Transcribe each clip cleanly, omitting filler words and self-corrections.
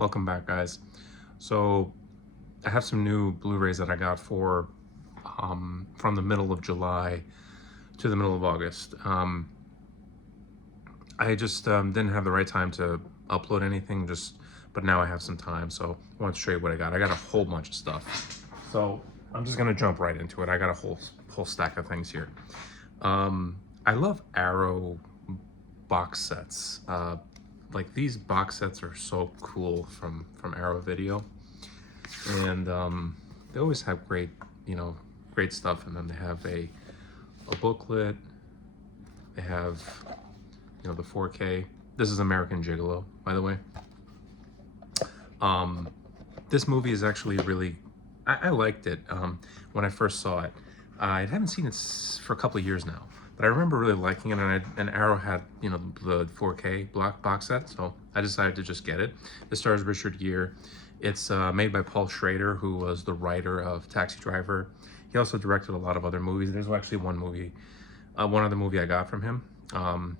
Welcome back, guys. So I have some new Blu-rays that I got for from the middle of July to the middle of August. I just didn't have the right time to upload anything, but now I have some time, so I want to show you what I got. I got a whole bunch of stuff, so I'm just gonna jump right into it. I got a whole stack of things here. I love Arrow box sets. Like, these box sets are so cool from Arrow Video, and they always have great stuff in them. They have a booklet. They have the 4K. This is American Gigolo, by the way. This movie is actually really, I liked it when I first saw it. I haven't seen it for a couple of years now, but I remember really liking it, and Arrow had the 4K box set, so I decided to just get it. It stars Richard Gere. It's made by Paul Schrader, who was the writer of Taxi Driver. He also directed a lot of other movies. There's actually one other movie I got from him.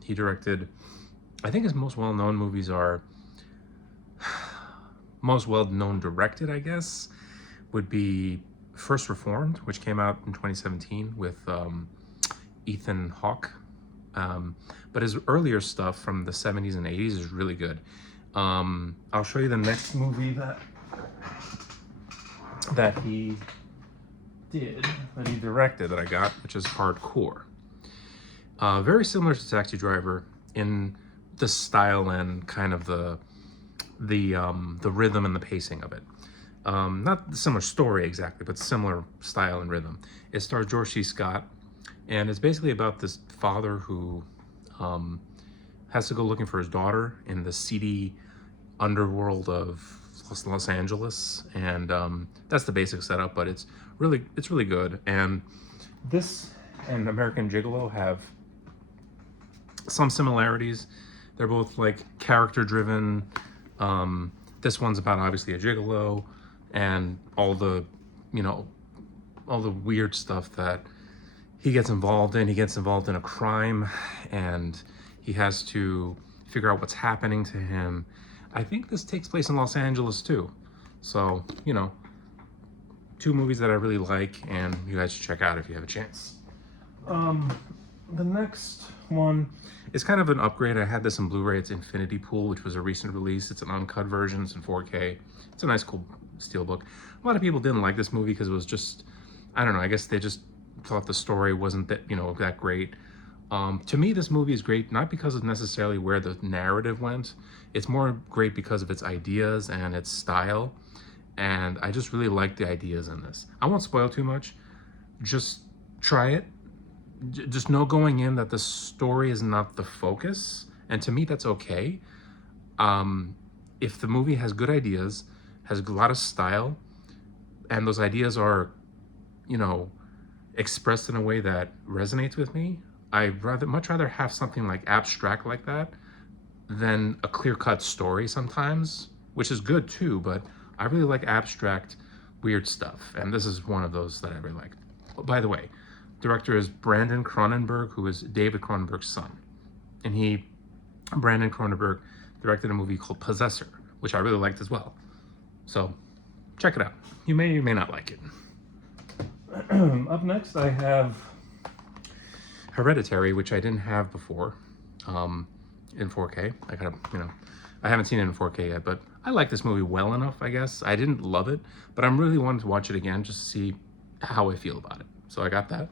He directed, I think his most well-known movies are, most well-known directed, I guess, would be First Reformed, which came out in 2017 with Ethan Hawke. But his earlier stuff from the 70s and 80s is really good. I'll show you the next movie that he directed, that I got, which is Hardcore. Very similar to Taxi Driver in the style and kind of the rhythm and the pacing of it. Not the similar story exactly, but similar style and rhythm. It stars George C. Scott, and it's basically about this father who has to go looking for his daughter in the seedy underworld of Los Angeles, and that's the basic setup. But it's really good. And this and American Gigolo have some similarities. They're both like character driven. This one's about obviously a gigolo and all the weird stuff that he gets involved in. He gets involved in a crime, and he has to figure out what's happening to him. I think this takes place in Los Angeles too. So, two movies that I really like, and you guys should check out if you have a chance. The next one is kind of an upgrade. I had this in Blu-ray. It's Infinity Pool, which was a recent release. It's an uncut version. It's in 4K. It's a nice, cool steelbook. A lot of people didn't like this movie because it was just, I don't know, I guess they just thought the story wasn't that great. To me, this movie is great, not because of necessarily where the narrative went. It's more great because of its ideas and its style. And I just really like the ideas in this. I won't spoil too much. Just try it. Just know going in that the story is not the focus, and to me that's okay. If the movie has good ideas, has a lot of style, and those ideas are expressed in a way that resonates with me, I'd much rather have something like abstract like that than a clear-cut story sometimes, which is good too, but I really like abstract weird stuff, and this is one of those that I really like. By the way, director is Brandon Cronenberg, who is David Cronenberg's son. And Brandon Cronenberg, directed a movie called Possessor, which I really liked as well. So, check it out. You may or may not like it. Up next, I have Hereditary, which I didn't have before, in 4K. I haven't seen it in 4K yet, but I like this movie well enough, I guess. I didn't love it, but I'm really wanting to watch it again just to see how I feel about it. So I got that.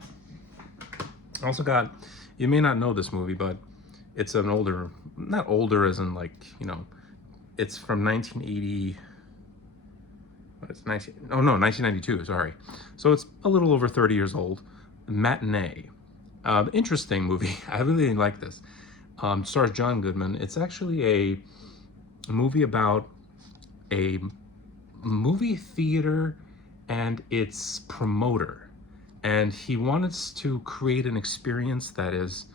I also got, you may not know this movie, but it's an older, not older as in like, it's from 1980, it's 1992, sorry. So it's a little over 30 years old. Matinee. Interesting movie. I really like this. Stars John Goodman. It's actually a movie about a movie theater and its promoter. And he wanted to create an experience that is,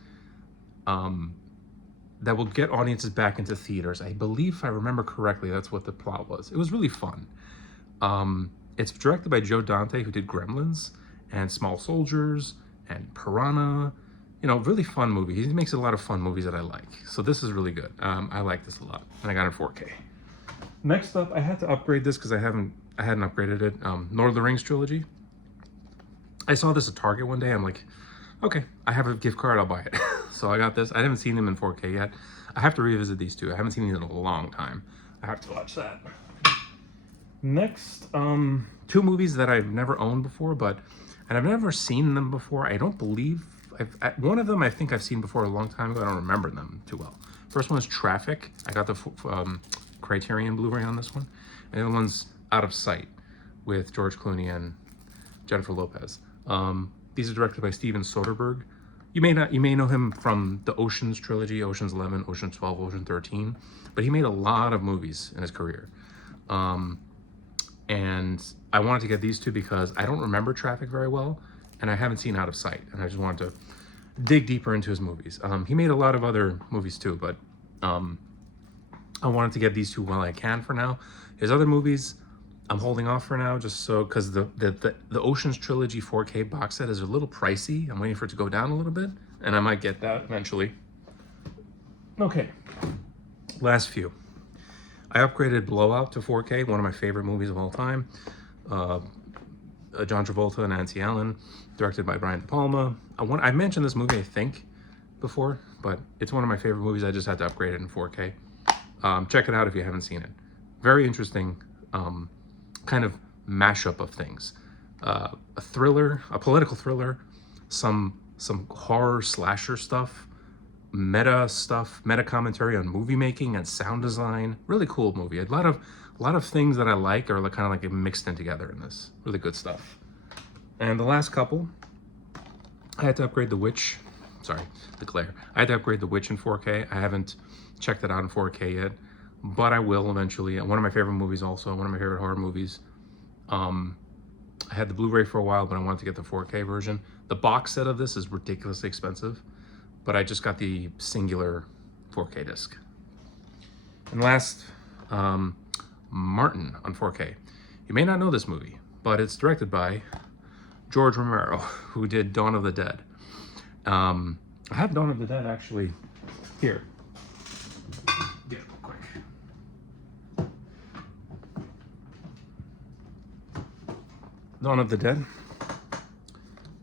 that will get audiences back into theaters. I believe, if I remember correctly, that's what the plot was. It was really fun. It's directed by Joe Dante, who did Gremlins and Small Soldiers and Piranha. Really fun movie. He makes a lot of fun movies that I like. So this is really good. I like this a lot, and I got it in 4K. Next up, I had to upgrade this because I hadn't upgraded it. Lord of the Rings trilogy. I saw this at Target one day. I'm like, okay, I have a gift card, I'll buy it. So I got this. I haven't seen them in 4K yet. I have to revisit these two. I haven't seen these in a long time. I have to watch that. Next, two movies that I've never owned before, and I've never seen them before. I don't believe one of them I think I've seen before a long time ago. I don't remember them too well. First one is Traffic. I got the Criterion Blu-ray on this one. And the other one's Out of Sight with George Clooney and Jennifer Lopez. These are directed by Steven Soderbergh. You may know him from the Ocean's trilogy, Ocean's 11, Ocean's 12, Ocean 13, but he made a lot of movies in his career. And I wanted to get these two because I don't remember Traffic very well, and I haven't seen Out of Sight, and I just wanted to dig deeper into his movies. He made a lot of other movies too, but I wanted to get these two while I can for now. His other movies, I'm holding off for now, just so, because the Ocean's Trilogy 4K box set is a little pricey. I'm waiting for it to go down a little bit, and I might get that eventually. Okay, last few. I upgraded Blowout to 4K, one of my favorite movies of all time. John Travolta and Nancy Allen, directed by Brian De Palma. I mentioned this movie, I think, before, but it's one of my favorite movies. I just had to upgrade it in 4K. Check it out if you haven't seen it. Very interesting kind of mashup of things. A thriller, a political thriller, some horror slasher stuff, meta commentary on movie making and sound design. Really cool movie. A lot of things that I like are kind of like mixed in together in this. Really good stuff. And the last couple, I had to upgrade The Witch. Sorry, The Glare. I had to upgrade The Witch in 4K. I haven't checked it out in 4K yet, but I will eventually. One of my favorite movies also, one of my favorite horror movies. I had the Blu-ray for a while, but I wanted to get the 4K version. The box set of this is ridiculously expensive, but I just got the singular 4K disc. And last, Martin on 4K. You may not know this movie, but it's directed by George Romero, who did Dawn of the Dead. I have Dawn of the Dead actually here. Get it real quick. Dawn of the Dead.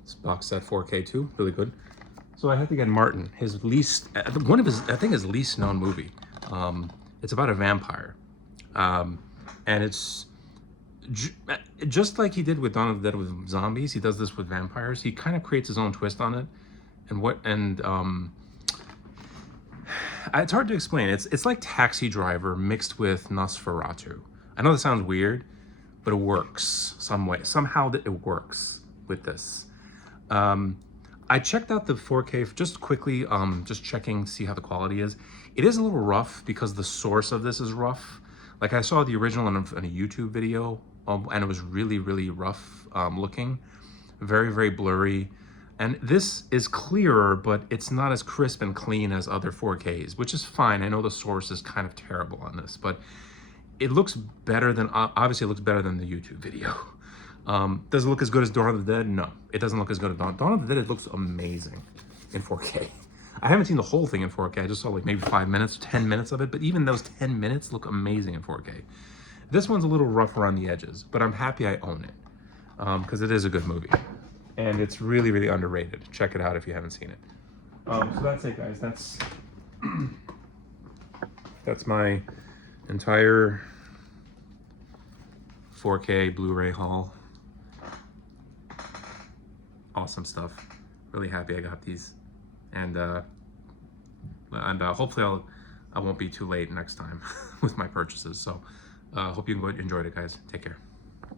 It's box set 4K too, really good. So I had to get Martin, his least, one of his, I think his least known movie. It's about a vampire. And it's just like he did with Dawn of the Dead with zombies, he does this with vampires. He kind of creates his own twist on it. It's hard to explain. It's like Taxi Driver mixed with Nosferatu. I know that sounds weird, but it works some way. Somehow that it works with this. I checked out the 4K just quickly, just checking, see how the quality is. It is a little rough because the source of this is rough. Like I saw the original in a YouTube video, and it was really, really rough looking, very, very blurry. And this is clearer, but it's not as crisp and clean as other 4Ks, which is fine. I know the source is kind of terrible on this, but it looks better than, obviously it looks better than the YouTube video. Does it look as good as Dawn of the Dead? No, it doesn't look as good as Dawn of the Dead. It looks amazing in 4K. I haven't seen the whole thing in 4K. I just saw like maybe 5 minutes, 10 minutes of it, but even those 10 minutes look amazing in 4K. This one's a little rough around the edges, but I'm happy I own it because it is a good movie. And it's really, really underrated. Check it out if you haven't seen it. So that's it, guys. That's my entire 4K Blu-ray haul. Awesome stuff. Really happy I got these. And hopefully I won't be too late next time with my purchases. So hope you enjoyed it, guys. Take care.